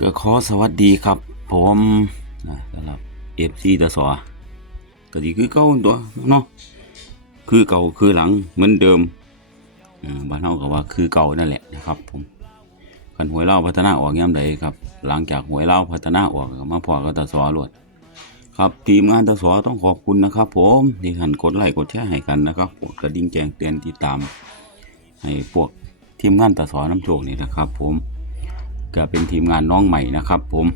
ก็ขอสวัสดีครับ ผมนะสำหรับเอฟซีตะสอก็ดีคือเก่าตัวเนาะคือเก่าคือหลังเหมือนเดิมเออบ้านเฮาก็ว่าคือเก่านั่นแหละนะครับ ผมคันหวยเล่าพัฒนาออกยามใดครับ หลังจากหวยเล่าพัฒนาออกก็มาพอกับตะสอรวดครับทีมงานตะสอต้องขอบคุณนะครับ ผมที่หันกดไลค์กดแชร์ให้กันนะครับกดกระดิ่งแจ้งเตือนติดตาม ให้พวกทีมงานตะสอน้ำโชคนี่นะครับ ผม ก็เป็นทีมงานน้องใหม่นะครับผม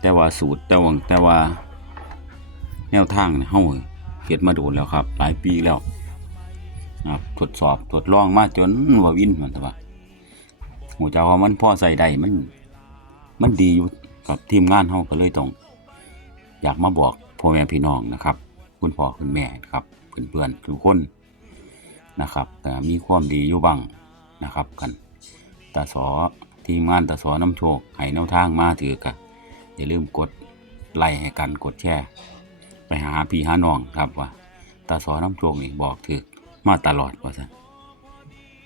แต่ว่าสูตรแต่ว่าแต่ว่า แนวทางเนี่ยเฮาเฮ็ดมาโดนแล้วครับ หลายปีแล้วนะครับทดสอบทดลองมาจนว่าวินมันแต่ว่าหูเจ้าว่ามันพ่อใส่ได้มัน มันดีอยู่กับทีมงานเฮาก็เลยต้องอยากมาบอกพ่อแม่พี่น้องนะครับ คุณพ่อคุณแม่ครับเพื่อนๆทุกคนนะครับแต่มีความดีอยู่บ้างนะครับกันตาสอ ทีมงานตาสอน้ำโชคให้แนวทางมาถือกันอย่าลืมกดไลค์ให้กันกดแชร์ไปหาพี่หาน้องครับว่าตาสอน้ำโชคนี่บอกถือมาตลอดว่าซะ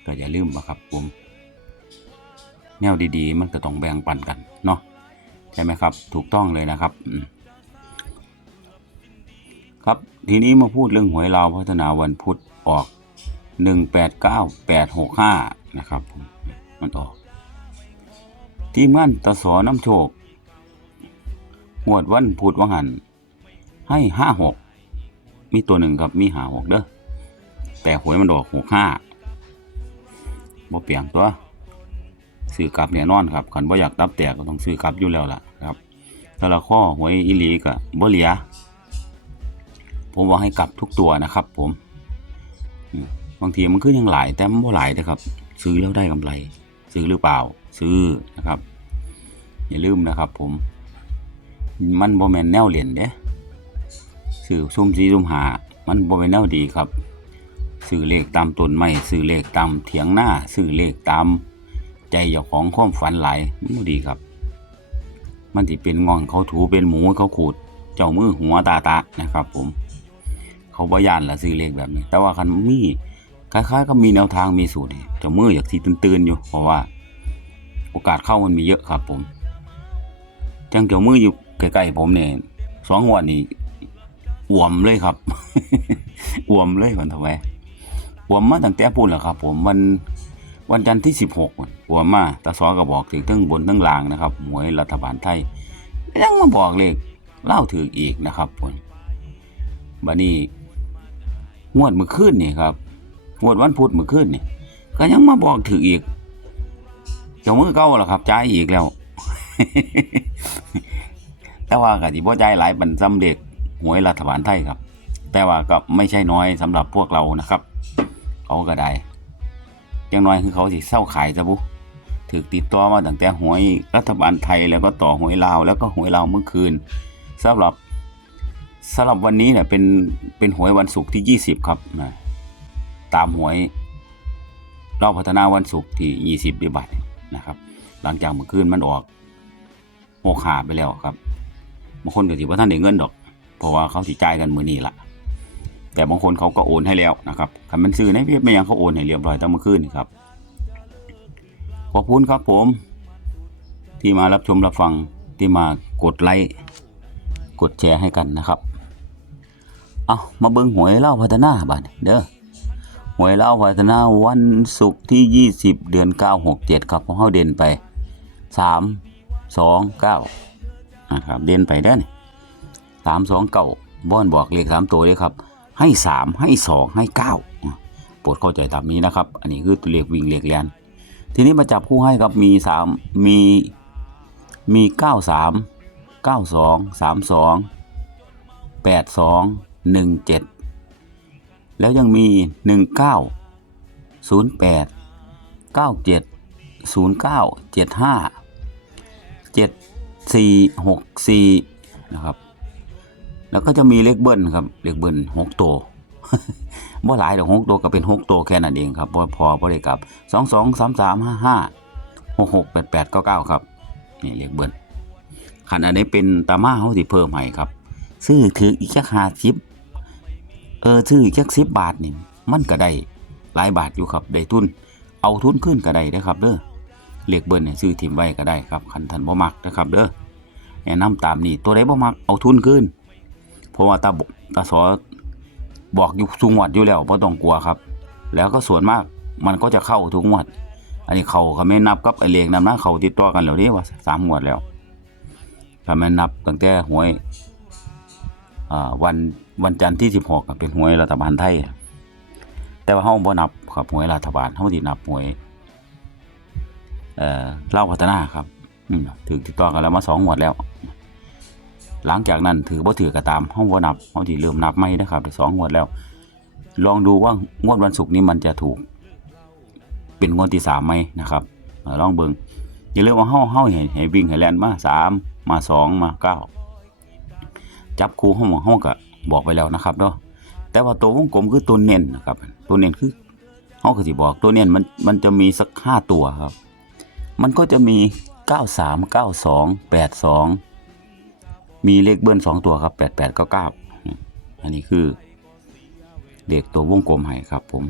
ก็อย่าลืมนะครับผมแนวดีๆ มันก็ต้องแบ่งปันกันเนาะใช่ไหมครับ ถูกต้องเลยนะครับครับทีนี้มาพูดเรื่องหวยลาวพัฒนาวันพุธออกหนึ่งแปดเก้าแปดหกห้านะครับผมมันออก ทีมงานตะสอน้ำโชคหวดวันพุธวังหัน ให้ห้าหกมีตัวหนึ่งครับมีหาหกเด้อแต่หวยมันออกหกห้าบ่เปลี่ยนตัวซื้อกลับแน่นอนครับคันบ่อยากตับแตกก็ต้องซื้อกลับอยู่แล้วล่ะครับแต่ละข้อหวยอีหลีก็บ่เหลียผมว่าให้กลับทุกตัวนะครับ ผมบางทีมันคือยังหลายแต่มันบ่หลายนะครับ ซื้อแล้วได้กำไร ซื้อหรือเปล่า ซื้อนะครับ อย่าลืมนะครับ ผม มันบ่แมนแนวเหรียญเด้ซื้อซุ่มซีซุ่มหา มันบ่แมนแนวดีครับซื้อเลขตามต้นไม้ซื้อเลขตามเถียงหน้าซื้อเลขตาม ใจเจ้าของความฝันหลายมันดีครับ มันสิเป็นงองเขาถูเป็นหมูเขาขูด เจ้ามือหัวตาตานะครับ ผม เขาบยานละซื้อเลขแบบนี้ แต่ว่าคันมีคล้ายๆก็มีแนวทางมีสูตรนี่เจ้ามืออยากสิตื่นๆอยู่เพราะว่า โอกาสเข้ามันมีเยอะครับ ผมจังเจ้ามืออยู่ใกล้ๆผมเนี่ยสองวันนี้อ่วมเลยครับอ่วมเลยมันทำไมอ่วมมาตั้งแต่พูดแล้วครับ ผมวันวันจันทร์ที่สิบหกอ่วมมาตาซอก็บอกถึงทั้งบนทั้งล่างนะครับหวยรัฐบาลไทยยังมาบอกเลขเล่าถืออีกนะครับผมบัดนี้งวดมื้อคืนนี่ครับงวดวันพุธมื้อคืนนี่ก็ยังมาบอกถืออีก เจ้ามือเก่าล่ะครับจ่ายอีกแล้ว แต่ว่าก็สิบ่จ่ายหลายปันซ้ำเด็กหวยรัฐบาลไทยครับ แต่ว่าก็ไม่ใช่น้อยสำหรับพวกเรานะครับ เขาก็ได้ย่างน้อยคือเขาสิเศร้าขายซะบุถือติดต่อมาตั้งแต่หวยรัฐบาลไทยแล้วก็ต่อหวยลาว แล้วก็หวยลาวเมื่อคืนสำหรับสำหรับวันนี้เนี่ยเป็นเป็นหวยวันศุกร์ที่ 20 ครับนะตามหวยเราพัฒนาวันศุกร์ที่ 20ดีบัต นะครับ หลังจากเมื่อคืนมันออกหกขาไปแล้วครับบางคนก็ถือว่าท่านได้เงินดอก เพราะว่าเขาสิจ่ายกันมือนี้ละแต่บางคนเขาก็โอนให้แล้วนะครับคันมันซื้อในเว็บไม่ยังเขาโอนให้เรียบร้อยตั้งเมื่อคืนนี่ครับ ขอบคุณครับผม ที่มารับชมรับฟังที่มากดไลค์กดแชร์ให้กันนะครับ เอามาเบิ่งหวยเล่าพัฒนาบ้านเด้อ หวยเล่าพัฒนาวันศุกร์ที่ 20 เดือน 9 6 7 ครับของเฮาเด่นไป 3 2 9นะครับเด่นไปเด้นี่3 2 9บ้อนบอกเลข3ตัวเลยครับ ให้3ให้2ให้9โปรดเข้าใจตามนี้นะครับ อันนี้คือตัวเลขวิ่งเลขเรียนทีนี้มาจับคู่ให้ครับมี3มีมี93เก้าสองสามสองแปดสองหนึ่งเจ็ด แล้วยังมีหนึ่งเก้าศูนย์แปดเก้าเจ็ดศูนย์เก้าเจ็ดห้าเจ็ดสี่หกสี่นะครับ แล้วก็จะมีเลขเบิ้ลครับเลขเบิ้ลหกตัวบ่หลายดอกหกตัวก็เป็นหกตัวแค่นั้นเองครับพอพอพอได้กับสองสองสามสามห้าห้าหกหกแปดแปดเก้าเก้าครับ นี่เลขเบิ้ลขันอันนี้เป็นตามาเขาสิเพิ่มให้ครับ ซื้อถืออีกจักห้าสิบ เออซื้อจักสิบบาทนี่มันก็ได้หลายบาทอยู่ครับได้ทุน เอาทุนขึ้นก็ได้นะครับเด้อเลขเบิ้ลเนี่ยซื้อทิมไว้ก็ได้ครับคันทันบ่มักนะครับเด้อแนะนำตามนี้ตัวใดบ่มักเอาทุนขึ้น เพราะว่าตาบกตาสอบอกอยู่ทุกงวัดอยู่แล้วบ่ต้องกลัวครับ แล้วก็ส่วนมากมันก็จะเข้าทุกงวด อันนี้เขาเขาไม่นับกับไอเลขนำหน้าเขาติดต่อกันแล้วนี่ว่าสามงวดแล้วถ้าไม่นับตั้งแต่หวยอ่า วันวันจันทร์ที่สิบหกเป็นหวยรัฐบาลไทย แต่ว่าเฮาบ่นับครับหวยรัฐบาลเฮาสินับหวยเอ่อเล่าพัฒนาครับอืมถือติดต่อกันแล้วมาสองงวดแล้ว หลังจากนั้นถือบ่ถือก็ตามเฮาบ่นับเฮาสิเริ่มนับใหม่นะครับได้สองงวดแล้ว ลองดูว่างวดวันศุกร์นี้มันจะถูก เป็นงวดที่สามไหมนะครับลองเบิงอย่าลืมว่าเฮาเฮาให้ให้วิ่งให้แล่นมาสามมาสองมาเก้า จับคู่เฮาเฮาก็บอกไปแล้วนะครับเนาะแต่ว่าตัววงกลมคือตัวเน้นนะครับตัวเน้นคือเฮาก็สิบอกตัวเน้นมันมันจะมีสักห้าตัวครับ มันก็จะมีเก้าสามเก้าสองแปดสองมีเลขเบิ้ลสองตัวครับแปดแปดเก้าเก้าอันนี้คือเด็กตัววงกลมให้ครับ ผม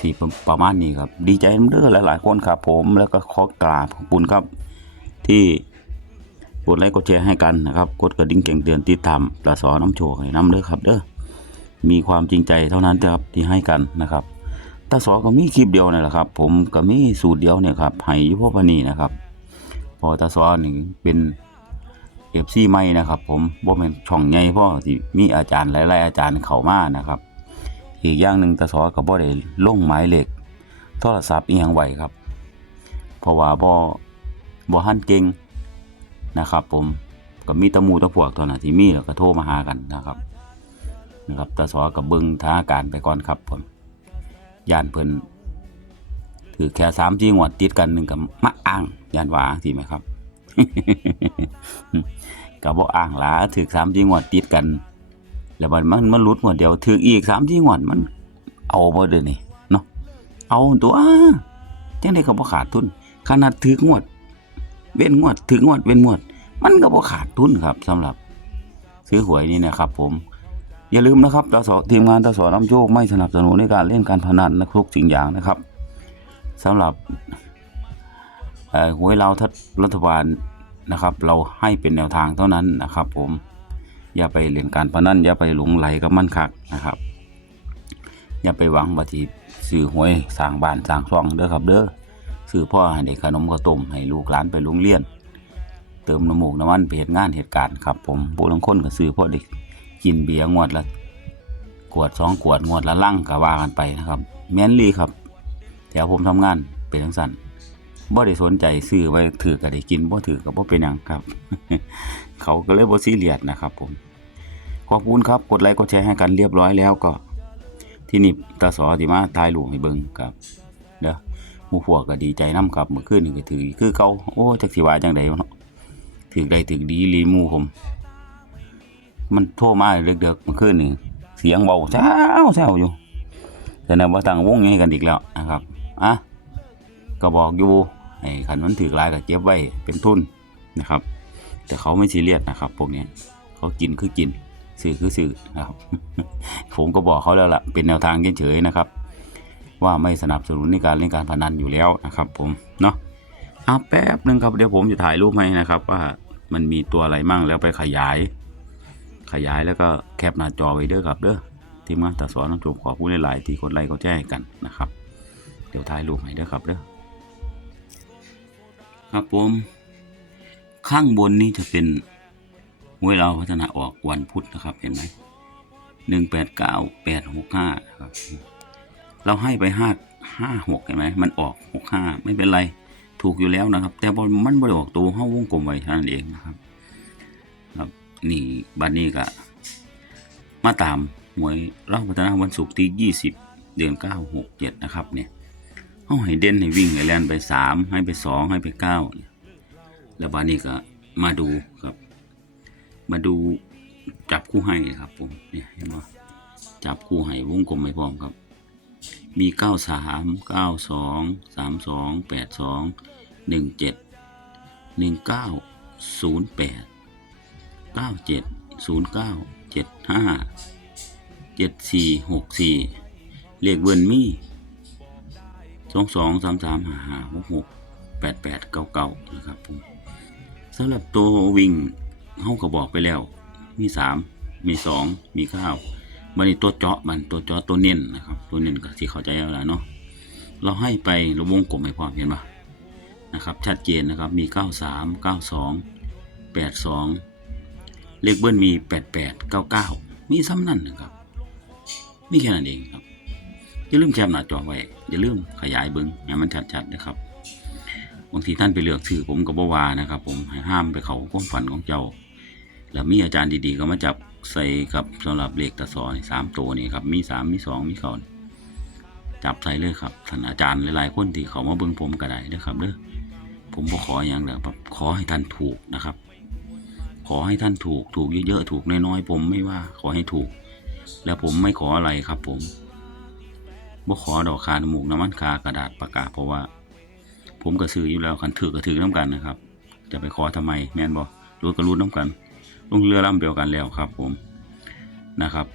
สีประมาณนี้ครับ ดีใจเด้อหลายๆคนครับ ผมแล้วก็ขอกราบขอบคุณครับที่ กดไลค์กดแชร์ให้กันนะครับกดกระดิ่งแจ้งเตือนติดตามประสอน้ำโชว์ให้น้ำเด้อครับเด้อมีความจริงใจเท่านั้นครับที่ให้กันนะครับตาสอก็มีคลิปเดียวนี่แหละครับ ผมก็มีสูตรเดียวเนี่ยครับให้ยุพวกนี้นะครับ พอตาสอนี่งเป็นเอฟซีใหม่นะครับ ผมบ่เป็นช่องใหญ่พราะที่มีอาจารย์หลาย ๆ อาจารย์เข้ามานะครับ อีกอย่างหนึ่งตาสอก็บ่ได้ลงหมายเลขโทรศัพท์อีหยังไหวครับ เพราะว่าบ่บ่หันเก่ง นะครับ ผมก็มีตะมูตะพวกเท่านั้นที่มีแล้วก็โทรมาหากันนะครับนะครับตาสอก็เบิงท่าการไปก่อนครับผมย่านเพิ่นถือแค่3 4งวดติดกันหนึ่งก็มาอ้างย่านว่าอ้างสิไหมครับก็บ่อ้างหลาถือ3 4งวดติดกัน แล้วมันมันมันหลุดงวดเดียวถืออีก3 4งวดมัน เอาบ่เด้อนี่เนาะเอาตัวจังได๋ก็บ่ขาดทุนขนาดถืองวด เว้นงวดถึงงวดเว้นงวด มันก็บ่ขาดทุนครับสำหรับซื้อหวยนี่นะครับ ผม อย่าลืมนะครับตสทีมงานตสน้ำโชคไม่สนับสนุนในการเล่นการพนันนะทุกสิ่งอย่างนะครับสำหรับหวยเราทัดรัฐบาลนะครับ เราให้เป็นแนวทางเท่านั้นนะครับ ผมอย่าไปเล่นการพนันอย่าไปหลงไหลกับมันคักนะครับ อย่าไปหวังว่าที่ซื้อหวยสร้างบ้านสร้างช่องเด้อครับเด้อ ซื้อพ่อให้เด็กขนมข้าวต้มให้ลูกหลานไปโรงเรียน เติมน้ำมูกน้ำมันไปเหตุงานเหตุการณ์ครับผมผู้ลางคนก็ซื้อพ่อเด็กกินเบียร์งวดละขวดสองขวดงวดละลังก็ว่ากันไปนะครับ แมนลีครับแถวผมทำงานเป็นทั้งสันบ่ได้สนใจซื้อไว้ถือก็ได้กินบ่ถือก็บ่เป็นหยังครับ เขาก็เลยบ่ซีเรียสนะครับ ผม ขอบคุณครับ กดไลค์กดแชร์ให้กันเรียบร้อยแล้วก็ ที่นี่ตาสอที่มาถ่ายรูปให้เบิ่งครับ มู่พวกก็ดีใจน้ำครับเมื่อคืนนี่ก็ถือคือเก่าโอ้จักสิว่าจังไดวะเนาะถือได้ถือดีลีหมู่ผม มันโทรมาเด็กๆเมื่อคืนนี่เสียงเบาเช้าเช้าอยู่แต่นะว่าตั้งวงให้กันอีกแล้วนะครับอะก็บอกอยู่ไอ้ขันมันถือลายก็เก็บไว้เป็นทุนนะครับ แต่เขาไม่ซีเรียสนะครับพวกนี้เขากินคือกินสื่อคือสื่อนะครับ ผมก็บอกเขาแล้วล่ะเป็นแนวทางเฉยๆนะครับ ว่าไม่สนับสนุนในการเล่นการพนันอยู่แล้วนะครับผมเนาะเอาแป๊บหนึ่งครับเดี๋ยวผมจะถ่ายรูปให้นะครับ ว่ามันมีตัวอะไรมั่งแล้วไปขยาย ขยายแล้วก็แคปหน้าจอไว้เด้อครับเด้อทีมงานตาสอนน้ำจมขอผู้หลายๆที่กดไลค์กดแจ้งกันนะครับ เดี๋ยวถ่ายรูปให้เด้อครับเด้อครับผมข้างบนนี้จะเป็นหวยเราพัฒนาออกวันพุธนะครับเห็นไหมหนึ่งแปดเก้าแปดหกห้าครับ เราให้ไปห้าห้าหกเห็นไหมมันออกหกห้าไม่เป็นไรถูกอยู่แล้วนะครับ แต่บอมันไม่ได้ออกตัวห้าวงกลมไว้เท่านั้นเองนะครับครับนี่บัดนี้ก็มาตามหวยเล่าพัฒนาวันศุกร์ที่ยี่สิบเดือนเก้าหกเจ็ดนะครับเนี่ยเขาให้เด่นให้วิ่งให้แล่นไปสามให้ไปสองให้ไปเก้าแล้วบัดนี้ก็มาดูครับ มาดูจับคู่ให้ครับผมเนี่ยเห็นไหมจับคู่ให้วงกลมไม่พร้อมครับ มี 93 92 32 82 17 19 08 97 09 75 74 64 เลขเวิร์นมี่22 33 55 66 88 99นะครับผมสำหรับตัววิ่งเฮาก็บอกไปแล้ว มี 3 มี 2 มี 9 บันนี้ตัวเจาะบันตัวเจาะตัวเน้นนะครับ ตัวเน้นก็ที่เข้าใจแล้วละเนาะเราให้ไปเราวงกลมให้พร้อมเห็นปะนะครับ ชัดเจนนะครับมี 93 92 82 เลขเบิ้ลมี 88 99 มีซ้ำนั่นนะครับมีแค่นั้นเองครับอย่าลืมแคบหน้าจอไว้อย่าลืมขยายเบิ้งให้มันชัดๆนะครับบางทีท่านไปเลือกชื่อผมกับบวานะครับ ผมห้ามไปเขาความฝันของเจ้า แล้วมีอาจารย์ดีๆก็มาจับ ใส่กับสำหรับเลขตะซอยสามตัวนี่ครับมีสามมีสองมีเขาจับใส่เลยครับท่านอาจารย์หลายๆคนที่เขามาเบิ้งผมก็ได้นะครับเด้อผมบ่ขออย่างเดียวครับขอให้ท่านถูกนะครับ ขอให้ท่านถูกถูกเยอะๆถูกน้อยๆผมไม่ว่าขอให้ถูก แล้วผมไม่ขออะไรครับ ผมบ่ขอดอกคาน้ำมูกน้ำมันคากระดาษปากกาเพราะว่า ผมก็ซื้ออยู่แล้วคันถือก็ถือน้ำกันนะครับ จะไปขอทำไมแม่นบ่รู้ก็รู้น้ำกัน ลงเรือลำเดียวกันแล้วครับผมนะครับ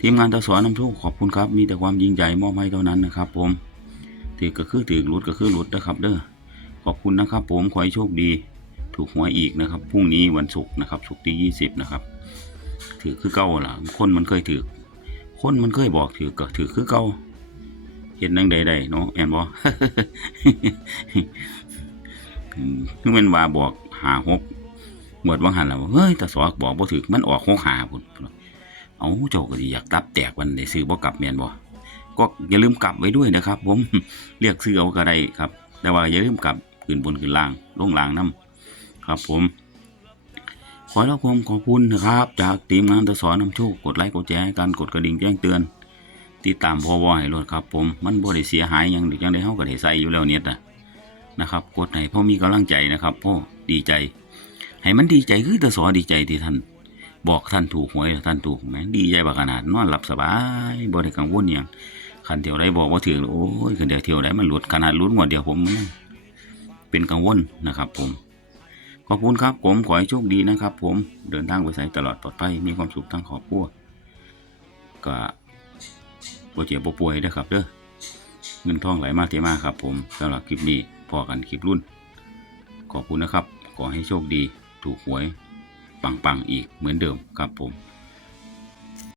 ทีมงานตะสอนน้ำทุกขอบคุณครับ มีแต่ความยิ่งใหญ่มอบให้เท่านั้นนะครับ ผมถือก็คือถือรุดก็คือรุดนะครับ เด้อขอบคุณนะครับ ผมขอให้โชคดี ถูกหวยอีกนะครับพรุ่งนี้วันศุกร์นะครับศุกร์ที่ยี่สิบนะครับ ถือคือเก่าล่ะคนมันเคยถือคนมันเคยบอกถือก็ถือคือเก่าเห็นนังใดๆเนาะแอนบอคือมันว่าบอกหาหก หมวดว่างหันแล้วเฮ้ยต่สอกบอกบ่ถือมันออกหกหาพุ่นเอาเจ้าก็สิอยากตับแตกวันได้ซื้อบ่กลับแม่นบ่ก็อย่าลืมกลับไว้ด้วยนะครับ ผมเรียกซื้อเอาก็ได้ครับ แต่ว่าอย่าลืมกลับขึ้นบนขึ้นล่างลงล่างนํครับ ผม ขอรับผมขอบคุณนะครับ จากทีมงานตะสอนนำโชคกดไลค์กดแชร์กันกดกระดิ่งแจ้งเตือนติดตามพอวให้รถครับ ผมมันบ่ได้เสียหายยังหรือจังได้เฮาก็ได้ใส่อยู่แล้วเนี่ยนะนะครับกดให้พ่อมีกำลังใจนะครับพ่อดีใจ ให้มันดีใจคือตะสอดีใจที่ท่าน บอกท่านถูกหวยท่านถูกแหมดีใจบักขนาดนอนหลับสบายบ่ได้กังวลหยังคันเที่ยวใดบอกว่าถือโอ้ยคันเดียวเที่ยวใดมันหลุดขนาดลุดงวดเดียวผมเป็นกังวลนะครับ ผมขอบคุณครับ ผมขอให้โชคดีนะครับ ผมเดินทางไปใส่ตลอดปลอดภัยมีความสุขทั้งครอบครัวก็บ่เจ็บบ่ป่วยนะครับเด้อเงินทองไหลมาเทมาครับ ผมสำหรับคลิปนี้พอกันคลิปรุ่น ขอบคุณนะครับ ขอให้โชคดี ถูกหวยปังๆอีกเหมือนเดิมครับผม